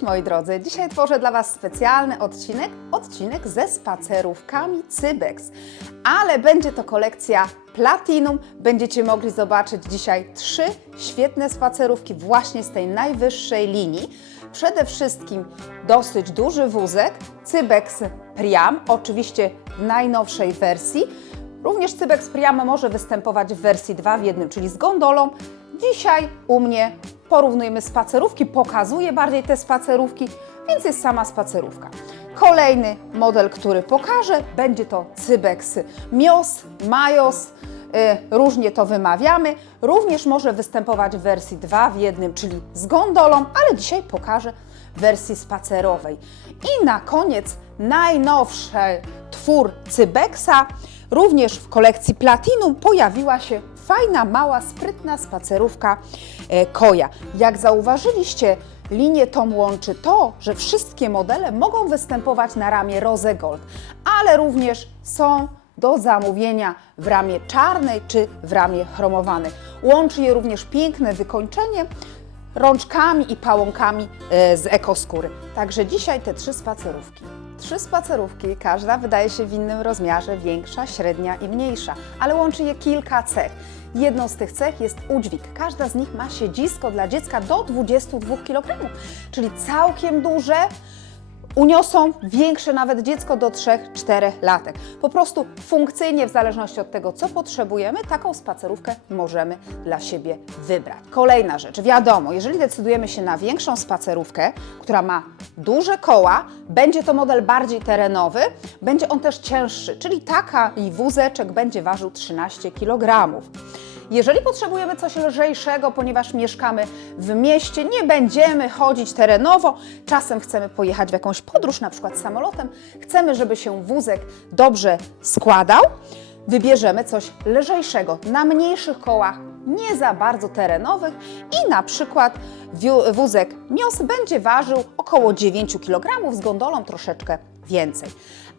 Cześć moi drodzy, dzisiaj tworzę dla Was specjalny odcinek, odcinek ze spacerówkami Cybex. Ale będzie to kolekcja Platinum, będziecie mogli zobaczyć dzisiaj trzy świetne spacerówki właśnie z tej najwyższej linii. Przede wszystkim dosyć duży wózek, Cybex Priam, oczywiście w najnowszej wersji. Również Cybex Priam może występować w wersji 2 w jednym, czyli z gondolą. Dzisiaj u mnie porównujemy spacerówki, pokazuję bardziej te spacerówki, więc jest sama spacerówka. Kolejny model, który pokażę, będzie to Cybex Mios, Majos, y, różnie to wymawiamy. Również może występować w wersji 2 w jednym, czyli z gondolą, ale dzisiaj pokażę wersji spacerowej. I na koniec najnowszy twór Cybexa, również w kolekcji Platinum pojawiła się fajna, mała, sprytna spacerówka e, Koja. Jak zauważyliście, linię tą łączy to, że wszystkie modele mogą występować na ramie Rose Gold, ale również są do zamówienia w ramie czarnej czy w ramie chromowanej. Łączy je również piękne wykończenie rączkami i pałonkami e, z ekoskóry. Także dzisiaj te trzy spacerówki. Trzy spacerówki, każda wydaje się w innym rozmiarze, większa, średnia i mniejsza, ale łączy je kilka cech. Jedną z tych cech jest udźwig. Każda z nich ma siedzisko dla dziecka do 22 kg, czyli całkiem duże, uniosą większe nawet dziecko do 3-4 latek. Po prostu funkcyjnie, w zależności od tego, co potrzebujemy, taką spacerówkę możemy dla siebie wybrać. Kolejna rzecz, wiadomo, jeżeli decydujemy się na większą spacerówkę, która ma duże koła, będzie to model bardziej terenowy, będzie on też cięższy, czyli taka i wózeczek będzie ważył 13 kg. Jeżeli potrzebujemy coś lżejszego, ponieważ mieszkamy w mieście, nie będziemy chodzić terenowo, czasem chcemy pojechać w jakąś podróż, na przykład samolotem, chcemy, żeby się wózek dobrze składał, wybierzemy coś lżejszego, na mniejszych kołach, nie za bardzo terenowych i na przykład wózek Mios będzie ważył około 9 kg, z gondolą troszeczkę więcej.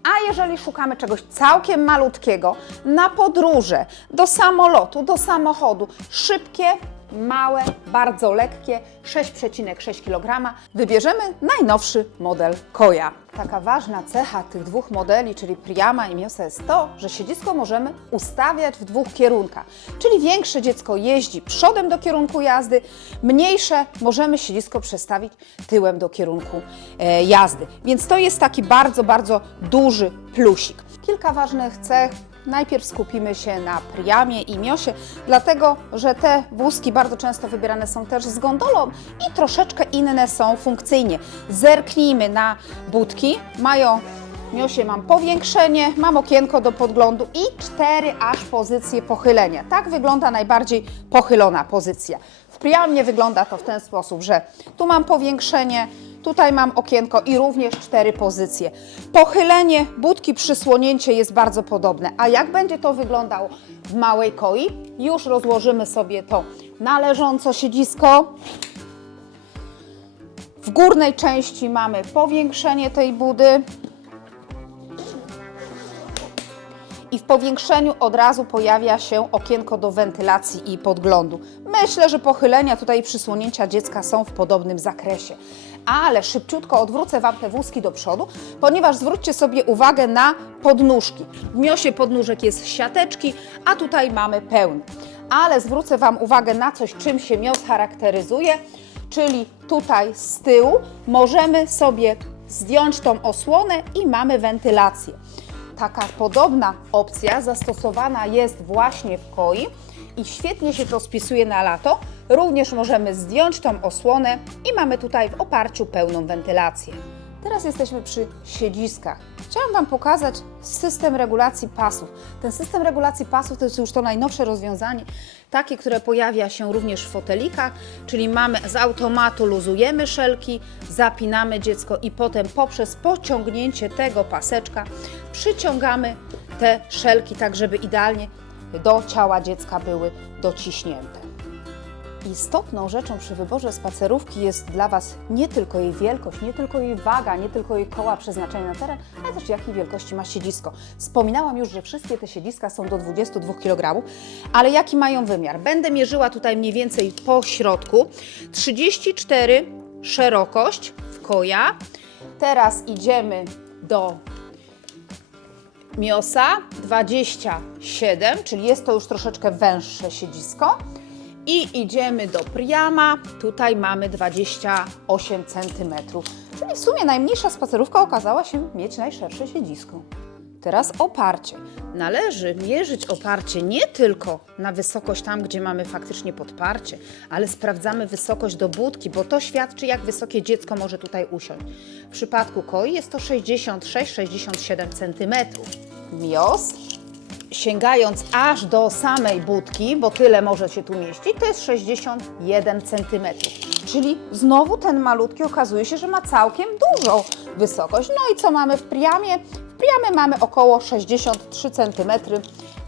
A jeżeli szukamy czegoś całkiem malutkiego na podróże, do samolotu, do samochodu, szybkie, małe, bardzo lekkie, 6,6 kg, wybierzemy najnowszy model Koja. Taka ważna cecha tych dwóch modeli, czyli Priama i Miosa jest to, że siedzisko możemy ustawiać w dwóch kierunkach. Czyli większe dziecko jeździ przodem do kierunku jazdy, mniejsze możemy siedzisko przestawić tyłem do kierunku e, jazdy. Więc to jest taki bardzo, bardzo duży plusik. Kilka ważnych cech Najpierw skupimy się na Priamie i Miosie, dlatego że te wózki bardzo często wybierane są też z gondolą i troszeczkę inne są funkcyjnie. Zerknijmy na budki. Mają Miosie mam powiększenie, mam okienko do podglądu i cztery aż pozycje pochylenia. Tak wygląda najbardziej pochylona pozycja. W Priamie wygląda to w ten sposób, że tu mam powiększenie, Tutaj mam okienko i również cztery pozycje. Pochylenie budki, przysłonięcie jest bardzo podobne. A jak będzie to wyglądało w małej koi? Już rozłożymy sobie to należąco siedzisko. W górnej części mamy powiększenie tej budy. i w powiększeniu od razu pojawia się okienko do wentylacji i podglądu. Myślę, że pochylenia tutaj i przysłonięcia dziecka są w podobnym zakresie. Ale szybciutko odwrócę Wam te wózki do przodu, ponieważ zwróćcie sobie uwagę na podnóżki. W miosie podnóżek jest siateczki, a tutaj mamy pełny. Ale zwrócę Wam uwagę na coś, czym się mios charakteryzuje, czyli tutaj z tyłu możemy sobie zdjąć tą osłonę i mamy wentylację taka podobna opcja zastosowana jest właśnie w koi i świetnie się to spisuje na lato. Również możemy zdjąć tą osłonę i mamy tutaj w oparciu pełną wentylację. Teraz jesteśmy przy siedziskach. Chciałam Wam pokazać system regulacji pasów. Ten system regulacji pasów to jest już to najnowsze rozwiązanie, takie, które pojawia się również w fotelikach, czyli mamy z automatu luzujemy szelki, zapinamy dziecko i potem poprzez pociągnięcie tego paseczka przyciągamy te szelki tak, żeby idealnie do ciała dziecka były dociśnięte. Istotną rzeczą przy wyborze spacerówki jest dla Was nie tylko jej wielkość, nie tylko jej waga, nie tylko jej koła przeznaczenia na teren, ale też jakiej wielkości ma siedzisko. Wspominałam już, że wszystkie te siedziska są do 22 kg, ale jaki mają wymiar? Będę mierzyła tutaj mniej więcej po środku 34 szerokość w koja. Teraz idziemy do Miosa 27, czyli jest to już troszeczkę węższe siedzisko. I idziemy do Priama, tutaj mamy 28 cm. Czyli w sumie najmniejsza spacerówka okazała się mieć najszersze siedzisko. Teraz oparcie. Należy mierzyć oparcie nie tylko na wysokość tam, gdzie mamy faktycznie podparcie, ale sprawdzamy wysokość do budki, bo to świadczy, jak wysokie dziecko może tutaj usiąść. W przypadku koi jest to 66-67 cm. Mios sięgając aż do samej budki, bo tyle może się tu mieścić, to jest 61 cm. Czyli znowu ten malutki okazuje się, że ma całkiem dużą wysokość. No i co mamy w Priamie? W Priamie mamy około 63 cm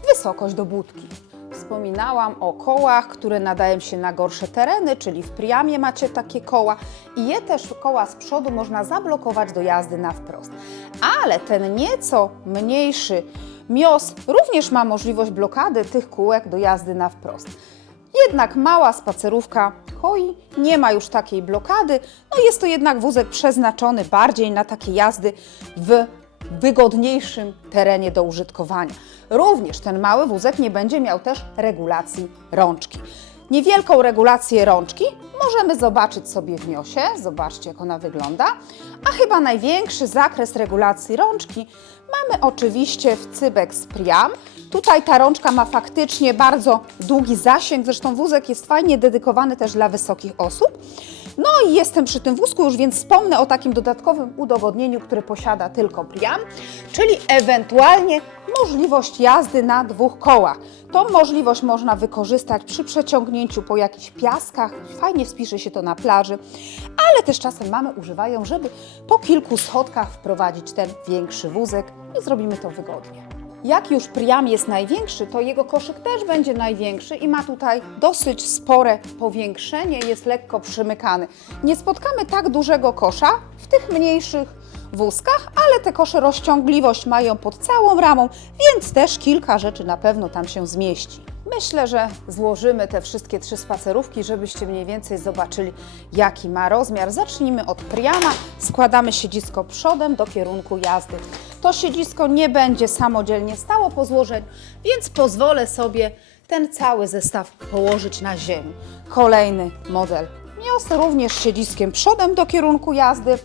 wysokość do budki. Wspominałam o kołach, które nadają się na gorsze tereny, czyli w Priamie macie takie koła i je też koła z przodu można zablokować do jazdy na wprost. Ale ten nieco mniejszy Mios również ma możliwość blokady tych kółek do jazdy na wprost. Jednak mała spacerówka koi nie ma już takiej blokady, no jest to jednak wózek przeznaczony bardziej na takie jazdy w wygodniejszym terenie do użytkowania. Również ten mały wózek nie będzie miał też regulacji rączki. Niewielką regulację rączki możemy zobaczyć sobie w Miosie. Zobaczcie, jak ona wygląda. A chyba największy zakres regulacji rączki mamy oczywiście w Cybex Priam. Tutaj ta rączka ma faktycznie bardzo długi zasięg, zresztą wózek jest fajnie dedykowany też dla wysokich osób. No i jestem przy tym wózku już, więc wspomnę o takim dodatkowym udogodnieniu, które posiada tylko Priam, czyli ewentualnie możliwość jazdy na dwóch kołach. Tą możliwość można wykorzystać przy przeciągnięciu po jakichś piaskach, fajnie spisze się to na plaży, ale też czasem mamy używają, żeby po kilku schodkach wprowadzić ten większy wózek i zrobimy to wygodnie. Jak już Priam jest największy, to jego koszyk też będzie największy i ma tutaj dosyć spore powiększenie, jest lekko przymykany. Nie spotkamy tak dużego kosza w tych mniejszych wózkach, ale te kosze rozciągliwość mają pod całą ramą, więc też kilka rzeczy na pewno tam się zmieści. Myślę, że złożymy te wszystkie trzy spacerówki, żebyście mniej więcej zobaczyli, jaki ma rozmiar. Zacznijmy od Priama. Składamy siedzisko przodem do kierunku jazdy. To siedzisko nie będzie samodzielnie stało po złożeniu, więc pozwolę sobie ten cały zestaw położyć na ziemi. Kolejny model Mios również siedziskiem przodem do kierunku jazdy.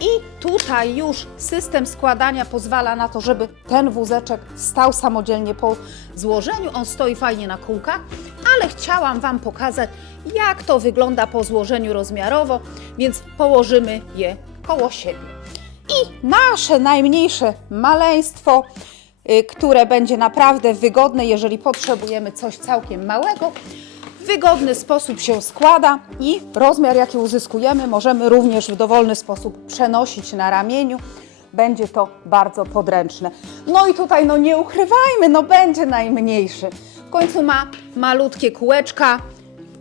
I tutaj już system składania pozwala na to, żeby ten wózeczek stał samodzielnie po złożeniu. On stoi fajnie na kółkach, ale chciałam Wam pokazać, jak to wygląda po złożeniu rozmiarowo, więc położymy je koło siebie. I nasze najmniejsze maleństwo, y, które będzie naprawdę wygodne, jeżeli potrzebujemy coś całkiem małego, wygodny sposób się składa i rozmiar, jaki uzyskujemy, możemy również w dowolny sposób przenosić na ramieniu. Będzie to bardzo podręczne. No i tutaj, no nie ukrywajmy, no będzie najmniejszy. W końcu ma malutkie kółeczka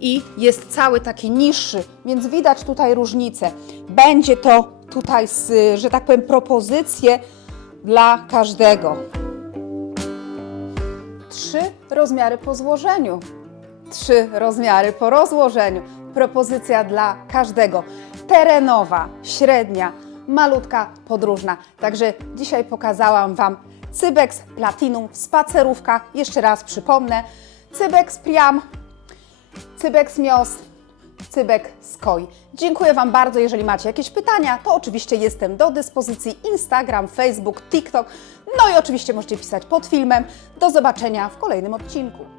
i jest cały taki niższy, więc widać tutaj różnicę. Będzie to tutaj, że tak powiem, propozycje dla każdego. Trzy rozmiary po złożeniu trzy rozmiary po rozłożeniu. Propozycja dla każdego. Terenowa, średnia, malutka, podróżna. Także dzisiaj pokazałam Wam Cybex Platinum w spacerówkach. Jeszcze raz przypomnę. Cybex Priam, Cybex Mios, Cybek Skoj. Dziękuję Wam bardzo. Jeżeli macie jakieś pytania, to oczywiście jestem do dyspozycji Instagram, Facebook, TikTok. No i oczywiście możecie pisać pod filmem. Do zobaczenia w kolejnym odcinku.